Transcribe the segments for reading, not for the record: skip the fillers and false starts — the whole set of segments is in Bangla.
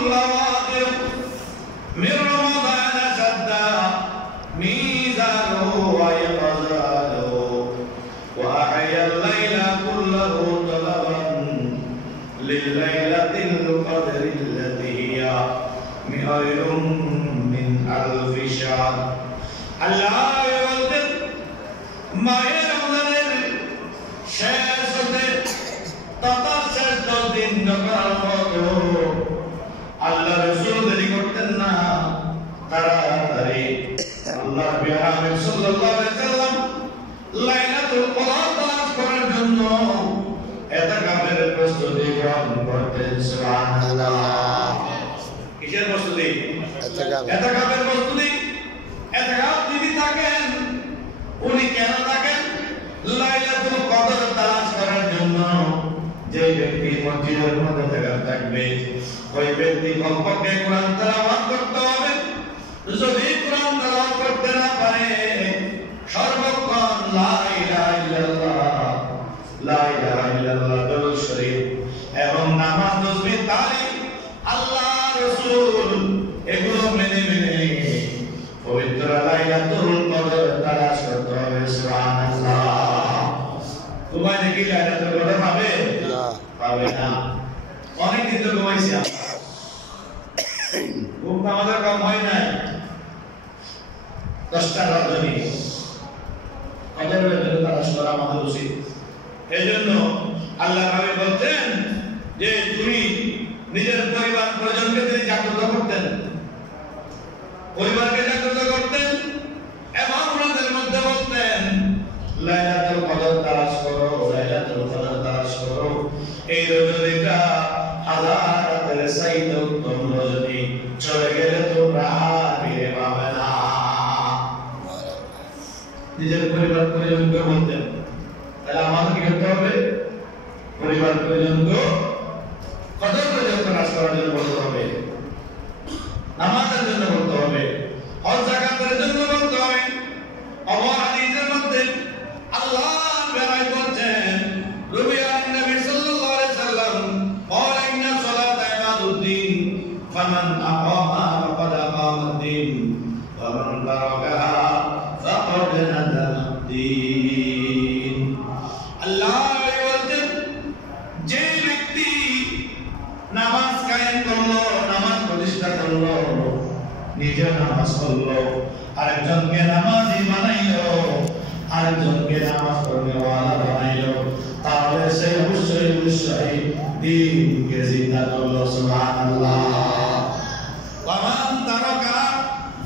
الأواخر من رمضان شدا ميزانه ويقظاله وأحيا الليل كله طلبا لليلة القدر التي هي خير من ألف شهر الله يولد ما يرمضان শেষ হতে তথা শেষ 10 দিন ঢোকার মতো আল্লাহ রাসূল দেরি করতেন না তাড়াতাড়ি আল্লাহ নবী আমিন সাল্লাল্লাহু আলাইহি ওয়াসাল্লাম লাইলাতুল কদর তালাশ করার জন্য ইতিকাফের প্রস্তুতি গ্রহণ করতেন সুবহানাল্লাহ কিসের প্রস্তুতি ইতিকাফের প্রস্তুতি ইতিকাফ যদি থাকেন উনি কেন থাকেন লাইলাতুল কদর তালাশ করার জন্য যে ব্যক্তি মসজিদের মধ্যে থাকবে ওই ব্যক্তি কমপক্ষে কোরআন তেলাওয়াত করতে হবে যদি কোরআন তেলাওয়াত করতে না পারে সর্বক্ষণ লা ইলাহা ইল্লাল্লাহ লা ইলাহা ইল্লাল্লাহ দরুদ শরীফ এবং নামাজ তাসবিহ তালিম আল্লাহ রাসূল এগুলো মেনে পবিত্র লাইলাতুল কদর তালাশ করতে হবে সুবহানাল্লাহ তোমায় দেখি লাইলাতুল কদর পাবে না পাবে না অনেক দিন তো ঘুমাইছি ঘুম আমাদের কম হয় নাই 10টা রাজনী কদরের জন্য তালাশ করা আমাদের উচিত এজন্য আল্লাহ নবী বলতেন যে তুমি নিজের পরিবার পরিজনকে তিনি জাগ্রত করতেন পরিবারকে জাগ্রত করতেন এবং ওনাদের মধ্যে বলতেন লাইলাতুল কদর তালাশ করো লাইলাতুল কদর তালাশ করো এই রজনীটা হাজার রাতের চাইতে উত্তম রজনী চলে গেলে তোমরা ফিরে পাবে না নিজের পরিবার পরিজনকে বলতেন তাহলে আমাদের কি করতে হবে পরিবার পরিজনকে কদর পর্যন্ত তালাশ করার জন্য বলতে হবে নামাজের জন্য বলতে হবে হজ যাকাতের জন্য বলতে হবে আবার হাদিসের মধ্যে আল্লাহ বেলায় বলছেন রুবিয়া নবী সাল্লাল্লাহু আলাইহি সাল্লাম ক্বালা ইন্না সালাতা ইমাদুদ্দিন ফামান আকামা ফাকাদ আকামাদ্দিন ওয়া মান তারাকাহা ফাকাদ নাদামাদ্দিন আল্লাহ বলছেন যে ব্যক্তি নামাজ কায়েম করলো নামাজ প্রতিষ্ঠা করলো নিজে নামাজ পড়লো আরেকজনকে নামাজি বানাইলো আরেকজনকে নামাজ পড়তে ওয়ালা বানাইলো তাহলে সে অবশ্যই দ্বীনকে জিন্দা করলো সুবহানাল্লাহ ওয়া মান তারাকা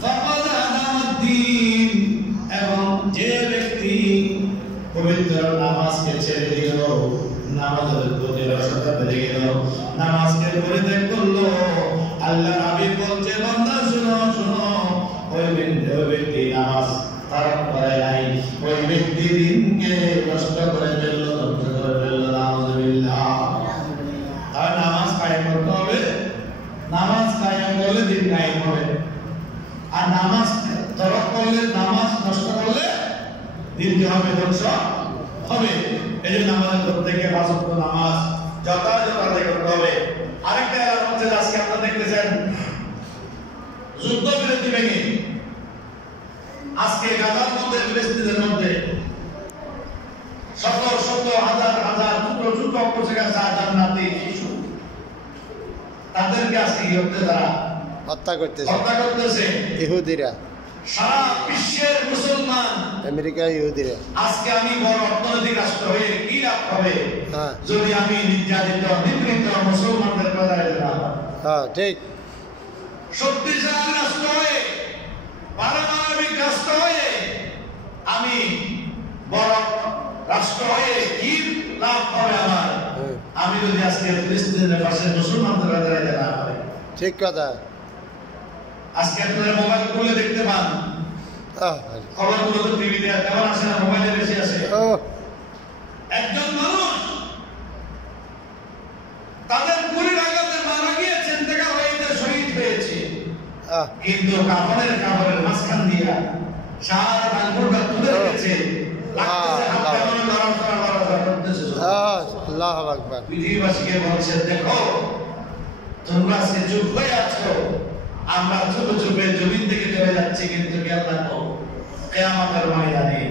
ফাকাদ আদামাদ্দিন এবং যে ব্যক্তি পবিত্র নামাজকে ছেড়ে দিল নামাজের প্রতি রসতা বেড়ে গেল নামাজকে পরিত্যাগ করলো আল্লাহ নবী বলছে বান্দা শুনো শুনো ওই ব্যক্তি নামাজ তারাক করে নাই ওই ব্যক্তি দিনকে নষ্ট করে ফেললো ধ্বংস করে ফেললো নাউযুবিল্লাহ আর নামাজ কায়েম করতে হবে নামাজ কায়েম করলে দিন কায়েম হবে আর নামাজ তরক করলে নামাজ নষ্ট করলে দিন কি হবে ধ্বংস হবে এই জন্য আমাদের প্রত্যেককে পাঁচ ওয়াক্ত নামাজ যথাযথ আদায় করতে হবে আরেকটা এলাকা হচ্ছে আজকে আপনারা দেখতেছেন যুদ্ধ বিরতি ভেঙে আজকে গাজার মধ্যে ফিলিস্তিনের মধ্যে শত শত হাজার হাজার ছোট অপচেকা জান্নাতি শিশু তাদেরকে আজকে তারা হত্যা করতেছে ইহুদিরা সারা বিশ্বের মুসলমান আমেরিকা ইহুদিরা আজকে আমি বড় অর্থনৈতিক রাষ্ট্র হয়ে কি লাভ হবে যদি আমি নির্যাতিত নিপীড়িত মুসলমানদের কথা দিলাম হ্যাঁ ঠিক শক্তিশালী রাষ্ট্র হয়ে পারমাণবিক রাষ্ট্র হয়ে আমি বড় রাষ্ট্র হয়ে কি লাভ হবে আমার আমি যদি আজকে ফিলিস্তিনের পাশে মুসলমানদের কথা না পারি ঠিক কথা আজকে আপনারা মোবাইল খুলে দেখতে পান খবরগুলো তো টিভিতে তেমন আসে না মোবাইলে বেশি আসে একজন মানুষ তাদের গুলির আঘাতে মারা গিয়েছেন দেখা হয়েছে শহীদ হয়েছে কিন্তু কাফনের মাঝখান দিয়া সারা আঙ্গুলটা তুলে রেখেছে পৃথিবীবাসীকে বলছে দেখো তোমরা আজকে চুপ হয়ে আছো, আমরা চুপে চুপে জমিন থেকে চলে যাচ্ছি, কিন্তু খেয়াল রাখো কিয়ামতের ময়দানে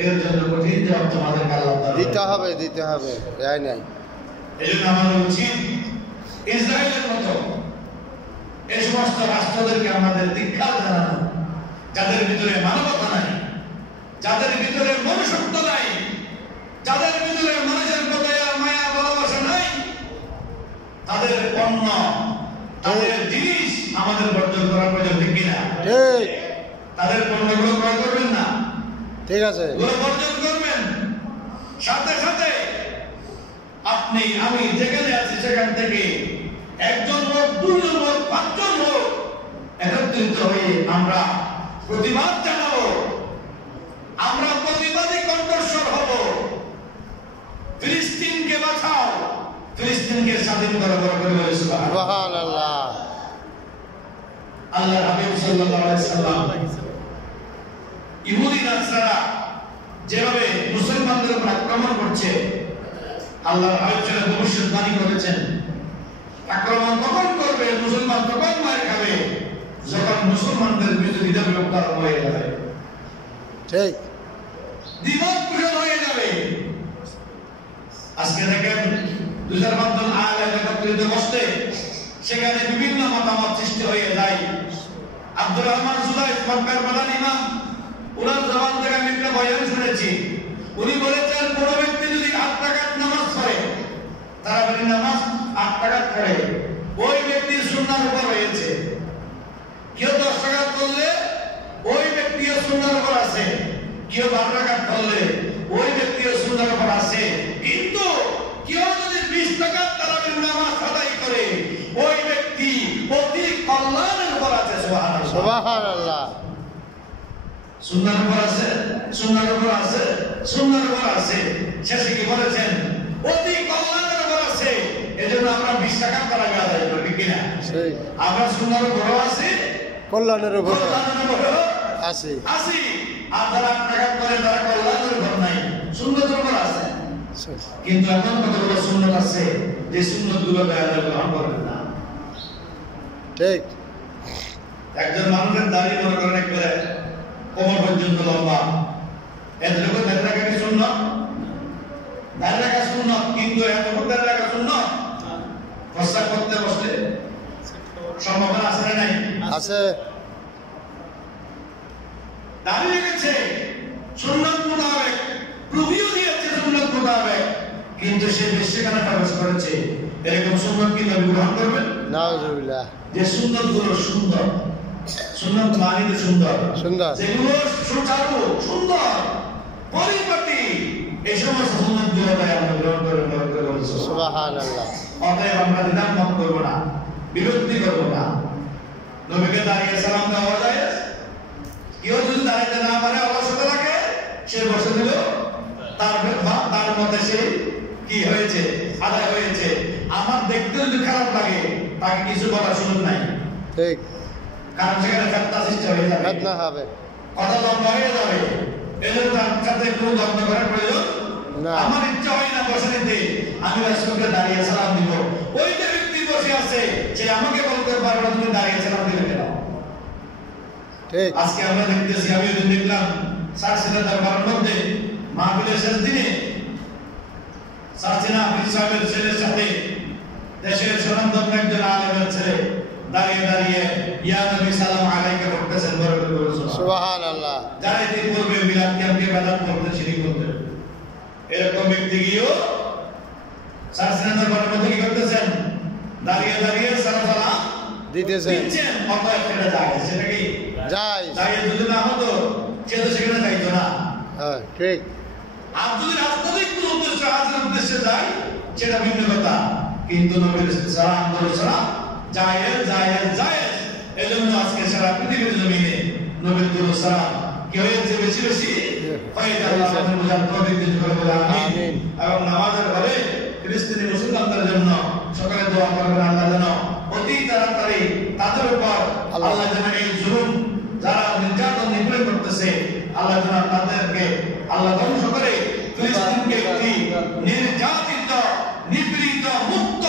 এর জন্য কঠিন জবাব তোমাদেরকে আল্লাহ দিতে হবে তাই নাই। এজন্য আমাদের উচিত ইসরায়েলের মতো এই সমস্ত রাষ্ট্রদেরকে আমাদের ধিক্কার জানানো, যাদের ভিতরে মানবতা নাই, যাদের ভিতরে মনুষ্যত্ব নাই, যাদের ভিতরে মানুষের প্রতি মায়া ভালোবাসা নাই, তাদের পণ্য তাদের জিনিস আমাদের বর্জন করা প্রয়োজন, ঠিক কিনা? ঠিক। তাদের পণ্যগুলো ক্রয় করবেন না, ঠিক আছে, বর্জন করবেন। সাথে সাথে আপনি আমি যেখানে আছি সেখান থেকে একজন লোক, দুজন লোক, পাঁচজন লোক একত্রিত হয়ে আমরা প্রতিবাদ জানাবো, আমরা প্রতিবাদী কণ্ঠস্বর হব। ফিলিস্তিনকে বাঁচাও, ফিলিস্তিনকে স্বাধীন করো, করে সুবহানাল্লাহ। আল্লাহ হাবিব সাল্লাল্লাহু আলাইহি সাল্লাম ইহুদি নাসারা যেভাবে মুসলমানদের উপর আক্রমণ করছে, আল্লাহর হাবিব সাল্লাল্লাহু ভবিষ্যৎবাণী করেছেন আক্রমণ তখন করবে, মুসলমান তখন মার খাবে যখন মুসলমানদের বিরুদ্ধে দ্বিধা হয়ে যাবে, ঠিক দ্বিমত পোষণ হয়ে যাবে। আজকে দেখেন দুজার মাধ্যম আলেম একত্রিত বসতে সেখানে বিভিন্ন মতামত সৃষ্টি হয়ে যায়। আব্দুর রহমান সুলাইম মক্কার প্রধান ইমাম, ওনার জবান থেকে আমি একটা বয়ান শুনেছি। উনি বলেছেন কোন ব্যক্তি যদি 8 রাকাত নামাজ পড়ে, তারাবির নামাজ 8 রাকাত পড়ে, ওই ব্যক্তি সুন্নাহর উপর রয়েছে। কেউ 10 রাকাত পড়লে ওই ব্যক্তিও সুন্নাহর উপর আছে, কেউ 12 রাকাত পড়লে ওই ব্যক্তিও সুন্নাহর উপর আছে। কিন্তু কেউ যদি 20 রাকাত তারাবির নামাজ আদায় করে, ওই ব্যক্তি অতি কল্যাণের উপর আছে। সুবহানাল্লাহ, সুবহানাল্লাহ। সুন্নাহর উপর আছে, সুন্নাহর উপর আছে, সুন্নাহর উপর আছে। শেষে কি বলেছেন? অতি কল্যাণের উপর আছে। এজন্য আমরা 20 রাকাত তারাবি আদায় করি, ঠিক কিনা? ঠিক। আমরা সুন্নাহর উপরও আছি, কল্যাণের উপর আছি। আর যারা 8 রাকাত করে তারা কল্যাণের উপর নাই, সুন্নাতের উপর আছে। কিন্তু এমন কতগুলো সুন্নাত আছে যে সুন্নাতগুলো আল্লাহ গ্রহণ করেন না। ঠিক। একজন মানুষের দাড়ি মনে করেন একবারে কোমর পর্যন্ত লম্বা, এতটুকু দাড়ি রাখা কি সুন্নাত? দাড়ি রাখা সুন্নাত, কিন্তু এতটুকু দাড়ি রাখা সুন্নাত? প্রস্রাব করতে বসলে সম্ভাবনা আছে না নাই? আছে। দাড়ি রেখেছে সুন্নাত মোতাবেক, প্রভিও দিয়েছে সুন্নাত মোতাবেক, কিন্তু সে বেশ্যখানে প্রবেশ করেছে। এরকম সুন্নাত কি নবী গ্রহণ করবেন? নাউজুবিল্লাহ। যে সুন্নাতগুলো সুন্দর, সুন্নাত মানে সুন্দর, যেগুলো সুচারু, সুন্দর, পরিপাটি, এই সমস্ত সুন্নাতগুলো আমরা গ্রহণ করে সুবহানাল্লাহ। অতএব আমরা দ্বিধামত করব না, বিরক্তি করব না। নবীকে দাঁড়িয়ে সালাম দেওয়া যায়, কেউ যদি দাঁড়াইতে না পারে, অলসতা লাগে, সে বসে দিল, তার মধ্যে সে কি হয়েছে? আদায় হয়েছে। আমার দেখতে যদি খারাপ লাগে, তাকে কিছু বলার সুযোগ নাই, ঠিক। কারণ সেখানে ফেতনা সৃষ্টি হয়ে যাবে, ফেতনা হবে, কথা লম্বা হয়ে যাবে। এজন্য তার সাথে কোনো যত্ন করার প্রয়োজন না। আমার ইচ্ছা হয় না বসে নিতে, আমি রাসূলকে দাঁড়িয়ে সালাম দিব। ওই যে ব্যক্তি বসে আছে, সে আমাকে বলতে পারবে না তুমি দাঁড়িয়ে সালাম দিলে কেন? ঠিক। আজকে আমরা দেখতেছি, আমি ওই দেখলাম সারসিনা দরবারের মধ্যে মাহফিলের শেষ দিনে সারসিনা হাফিজ সাহেবের ছেলের সাথে দেশের সুনামধন্য একজন আলেমের ছেলে দাঁড়িয়ে দাঁড়িয়ে ইয়া নবী সালাম আলাইকা বলতেছেন, বরকত করুন সুবহানাল্লাহ। যারা এটি করবে মিলাদ ক্যাম্পকে বেদাত করতে, শিরিক করতে, এরকম ব্যক্তি গিয়েও সারসিনা দরবারের মধ্যে কি করতেছেন? দাঁড়িয়ে দাঁড়িয়ে সালাম দিতেছেন। অতএব সেটা যায়, সেটা কি যায়? দাঁড়িয়ে যদি না হতো সে তো সেখানে যাইতো না। হ্যাঁ, ঠিক। আর যদি রাজনৈতিক কোনো উদ্দেশ্য, হাজির উদ্দেশ্যে যায়, সেটা ভিন্ন কথা। কিন্তু নবীর সালাম সালাম জায়েজ, জায়েজ, জায়েজ। এজন্য আজকে সারা পৃথিবীর জমিনে নবীর দুরূদ সালাম কি হয়েছে? বেশি বেশি হয়ে যাবে। আল্লাহ বুঝার তৌফিক দিন করে বলে আমিন। এবং নামাজের ঘরে ফিলিস্তিনি মুসলমানদের জন্য সকালে দোয়া করবেন, আল্লাহ যেন অতি তাড়াতাড়ি তাদের উপর আল্লাহ যেন এই জুলুম, যারা নির্যাতন নিপীড়ন করতেছে, আল্লাহ যেন তাদেরকে আল্লাহ ধ্বংস করে ফিলিস্তিনকে একটি নির্যাতিত, নিপীড়িত, মুক্ত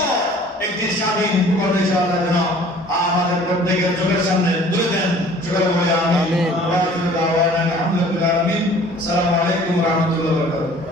একটি সারাদিন উপকরণে আল্লাহ যেন আমাদের প্রত্যেকের চোখের সামনে তুলে দেন। সকলে বলে আমিন। আলহামদুলিল্লাহ ওয়া আলহামদুলিল্লাহ আমিন। আসসালামু আলাইকুম ওয়া রাহমাতুল্লাহি ওয়া বারাকাতুহু।